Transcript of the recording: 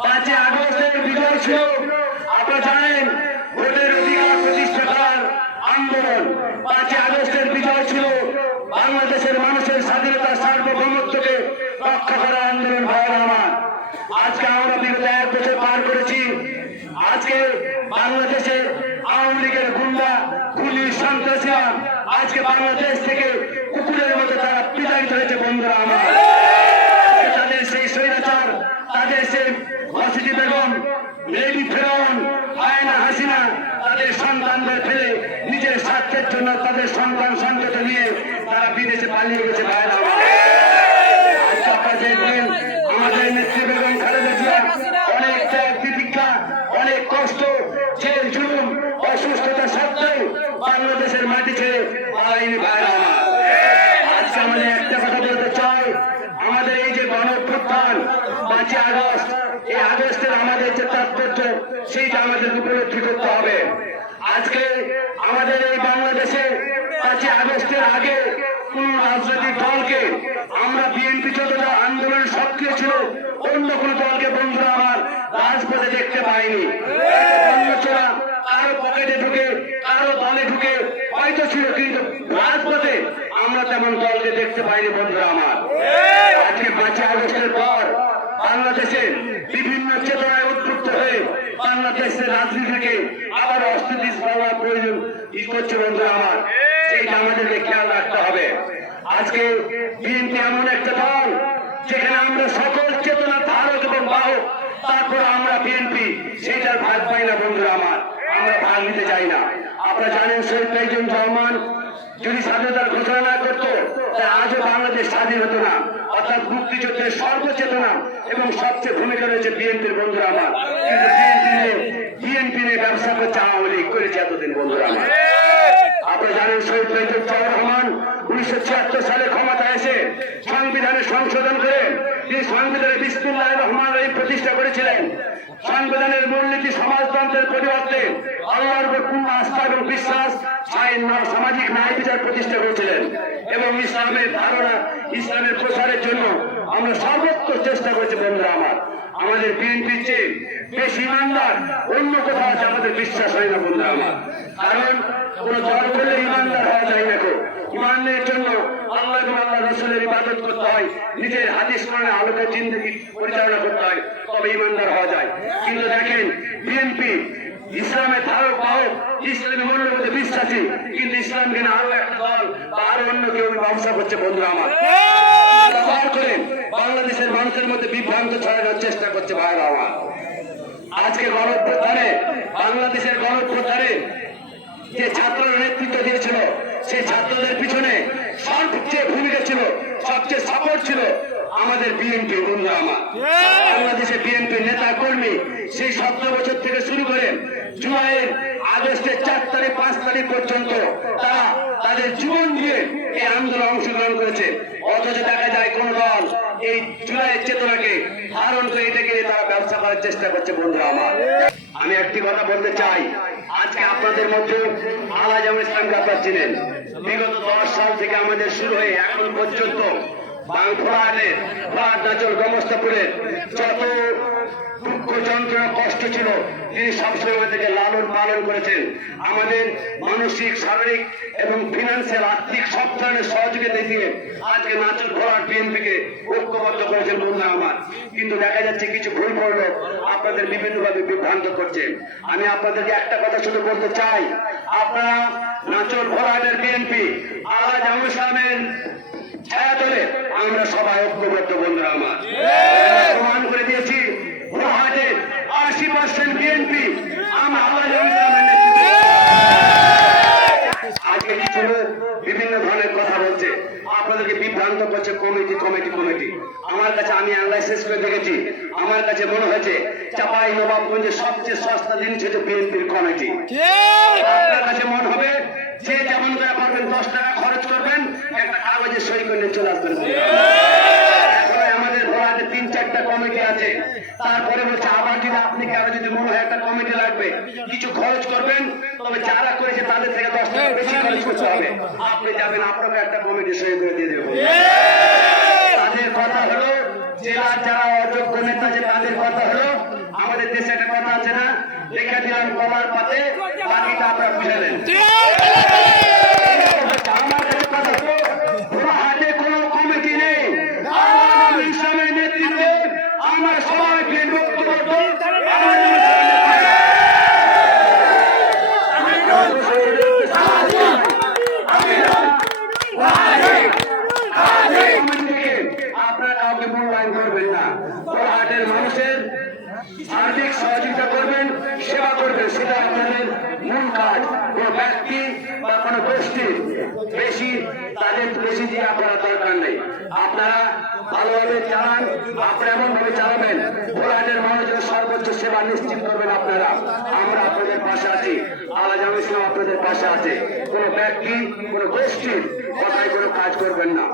পাঁচই আগস্টের বিজয় ছিল আপনারা জানেন, ভোটের অধিকার প্রতিষ্ঠা আন্দোলন। পাঁচই আগস্টের বিজয় ছিল বাংলাদেশের মানুষের স্বাধীনতা সার্বভৌমত্বকে রক্ষা করার আন্দোলন ভাইয়ের আমার। আজকে আমরা বিগত এক বছর পার করেছি। আজকে বাংলাদেশে আওয়ামী লীগের গুন্ডা পুলিশ সন্ত্রাসীরা আজকে বাংলাদেশ থেকে কুকুরের মতো তারা বিদায়িত হয়েছে বন্ধুরা আমার। তাদের সেই স্বৈরাচার তাদের সে মসজিদি বেগম, লেডি ফেরাউন আয়না হাসিনা, তাদের সন্তানদের ফেলে নিজের স্বার্থের জন্য তাদের সন্তান সন্তত নিয়ে তারা বিদেশে পালিয়ে গেছে, ভাইরা আমার। আজকে আপনারা দেখবেন আমাদের নেত্রী বেগম খালেদা জিয়া অনেক ত্যাগ তিতিক্ষা অনেক কষ্ট জেল জুলুম অসুস্থতা সত্ত্বেও বাংলাদেশের মাটি ছেড়ে পালাইনি ভাইরা আমার। আজকে আমাদের একটা কথা বলতে চাই আমাদের এই যে গণপ্রত্যান পাঁচই আগস্ট। এই আগস্টের আমাদের যে তাৎপর্য, সেইটা আমাদের উপলব্ধি করতে হবে। আজকে আমাদের এই বাংলাদেশে পাঁচই আগস্টের আগে কোন রাজনৈতিক দলকে আমরা বিএনপি যতটা আন্দোলন সক্রিয় ছিল, অন্য কোন দলকে বন্ধুরা আমার রাজপথে দেখতে পাইনি। অন্যরা কারও পকেটে ঢুকে, কারও দলে ঢুকে হয়তো ছিল, কিন্তু রাজপথে আমরা তেমন দলকে দেখতে পাইনি বন্ধুরা আমার আজকে পাঁচই আগস্টের পর বাংলাদেশে বিভিন্ন চেতনায় উদ্বুদ্ধ হয়ে বাংলাদেশের রাজনীতিকে আবার অস্থিতিশ পাওয়ার প্রয়োজন ই করছে বন্ধুরা আমার? সেইটা আমাদেরকে খেয়াল রাখতে হবে। আজকে বিএনপি এমন একটা দল যেখানে আমরা সকল চেতনা ধারক এবং বাহক, তারপর আমরা বিএনপি সেইটার ভাগ পাই না বন্ধুরা আমার। আমরা ভাগ নিতে চাই না। আপনারা জানেন শহীদ প্রেসিডেন্ট রহমান যদি স্বাধীনতার ঘোষণা না করতো আজও বাংলাদেশ স্বাধীন হতো না। মুক্তিযুদ্ধের সর্বচেতনা এবং সবচেয়ে ভূমিকা রয়েছে বিএনপির বন্ধুরা আমার। কিন্তু বিএনপি নিয়ে বিএনপি নিয়ে ব্যবসা করছে আওয়ামী লীগ করেছে এতদিন বন্ধুরা আমার। জানেন শহীদ প্রেসিডেন্ট জিয়াউর রহমান উনিশশো ছিয়াত্তর সালে ক্ষমতা এসে সংবিধানে সংশোধন করে তিনি সংবিধানে বিসমুল্লাহ রহমান এই প্রতিষ্ঠা করেছিলেন। সংবিধানের মূলনীতি সমাজতন্ত্রের পরিবর্তে আল্লাহর উপর পূর্ণ আস্থা এবং বিশ্বাস আইন সামাজিক ন্যায় বিচার প্রতিষ্ঠা করেছিলেন। এবং ইসলামের ধারণা, ইসলামের প্রসারের জন্য আমরা সর্বোত্তর চেষ্টা করেছি বন্ধুরা আমার। আমাদের বিএনপির চেয়ে বেশি ইমানদার, অন্য কোথাও আছে আমাদের বিশ্বাস হয় না বন্ধুরা আমার। কারণ কোন দল করলে ইমানদার হওয়া যায় না গো। ইমানের জন্য আল্লাহ এবং আল্লাহ রসুলের ইবাদত করতে হয়, নিজের হাদিস কোরআনের আলোকে জিন্দগি পরিচালনা করতে হয়, তবে ইমানদার হওয়া যায়। কিন্তু দেখেন, বিএনপি ইসলামের ধারক, বাহক ইসলামের মূল্যের মধ্যে বিশ্বাসী, কিন্তু ইসলামকে না আরও একটা দল বা আরও অন্য কেউ ব্যবসা করছে বন্ধুরা আমার। ব্যবহার করে বাংলাদেশের মানুষের মধ্যে বিভ্রান্ত ছড়ানোর চেষ্টা করছে ভাইরা আমার আজকে গণপ্রধানে বাংলাদেশের গণপ্রধানে যে ছাত্ররা নেতৃত্ব দিয়েছিল, সেই ছাত্রদের পিছনে সবচেয়ে ভূমিকা ছিল, সবচেয়ে সাপোর্ট ছিল আমাদের বিএনপি বন্ধু আমার। বাংলাদেশে বিএনপি নেতা কর্মী সেই সতেরো বছর থেকে শুরু করে জুলাইয়ের আগস্টের চার তারিখ, পাঁচ তারিখ পর্যন্ত তারা তাদের জীবন দিয়ে এই আন্দোলন অংশগ্রহণ করেছে। অথচ দেখা যায় এই জুলাইয়ের চেতনাকে ধারণ করে এটাকে তারা ব্যবসা করার চেষ্টা করছে, বন্ধুরা আমার। আমি একটি কথা বলতে চাই। আজকে আপনাদের মধ্যে আলাজ ইসলামকে আপনারা চিনেন বিগত দশ সাল থেকে আমাদের শুরু হয়ে এখন পর্যন্ত বাংলাদেশ নাচল গমস্তাপুরের যত কষ্ট ছিল, তিনি সবসময় আমাদেরকে লালন পালন করেছেন। আমাদের মানসিক, শারীরিক এবং ফিনান্সিয়াল আর্থিক সব ধরনের সহযোগিতা দিয়ে আজকে নাচল ঘোড়ার বিএনপিকে ঐক্যবদ্ধ করেছেন বন্ধু আমার। কিন্তু দেখা যাচ্ছে কিছু ভুল করল, আপনাদের বিভিন্নভাবে বিভ্রান্ত করছে। আমি আপনাদেরকে একটা কথা শুধু বলতে চাই, আপনারা নাচল ঘোড়াদের বিএনপি আজ ইসলামের ছায়া তোলে, আমরা সবাই ঐক্যবদ্ধ বন্ধুরা আমার। বিএনপি আজকে কিছু বিভিন্ন ধরনের কথা বলছে। আপনাদেরকে বিভ্রান্ত করছে কমিটি কমিটি কমিটি। আমার কাছে আমি অ্যানালাইসিস করে দেখেছি। আমার কাছে মনে হয়েছে চাপাই নবাবগঞ্জের সবচেয়ে সস্তা জিনিস হচ্ছে বিএনপির কমিটি। আপনার কাছে মনে হবে যে যেমন করে পারবেন দশ টাকা খরচ করবেন একটা কাগজে সই করে চলে আসবেন। তারপরে বলছে আবার যদি আপনি কারও যদি মনে হয় একটা কমিটি লাগবে কিছু খরচ করবেন তবে যারা করেছে তাদের থেকে দশ টাকা বেশি খরচ করতে হবে। আপনি যাবেন আপনাকে একটা কমিটি সই করে দিয়ে দেবো। তাদের কথা হলো জেলার যারা অযোগ্য নেতা আছে তাদের কথা হলো আমাদের দেশে একটা কথা আছে না লেখা দিলাম কলার পাতে বাকিটা আপনারা বুঝালেন কাউকে মূল্যায়ন করবেন না। কোলাহাটের মানুষের সার্বিক সহযোগিতা করবেন, সেবা করবেন, সেটা আপনাদের মূল কাজ। কোন ব্যক্তি বা কোন গোষ্ঠী বেশি, তাদের বেশি দিয়ে আপনারা দরকার নেই। আপনারা ভালোভাবে চালান, আপনারা এমন ভাবে চালাবেন কোলাহাটের মানুষের সর্বোচ্চ সেবা নিশ্চিত করবেন আপনারা। আমরা আপনাদের পাশে আছি। আল্লাহ জামি ইসলাম আপনাদের পাশে আছে। কোন ব্যক্তি, কোন গোষ্ঠীর কথায় কোনো কাজ করবেন না।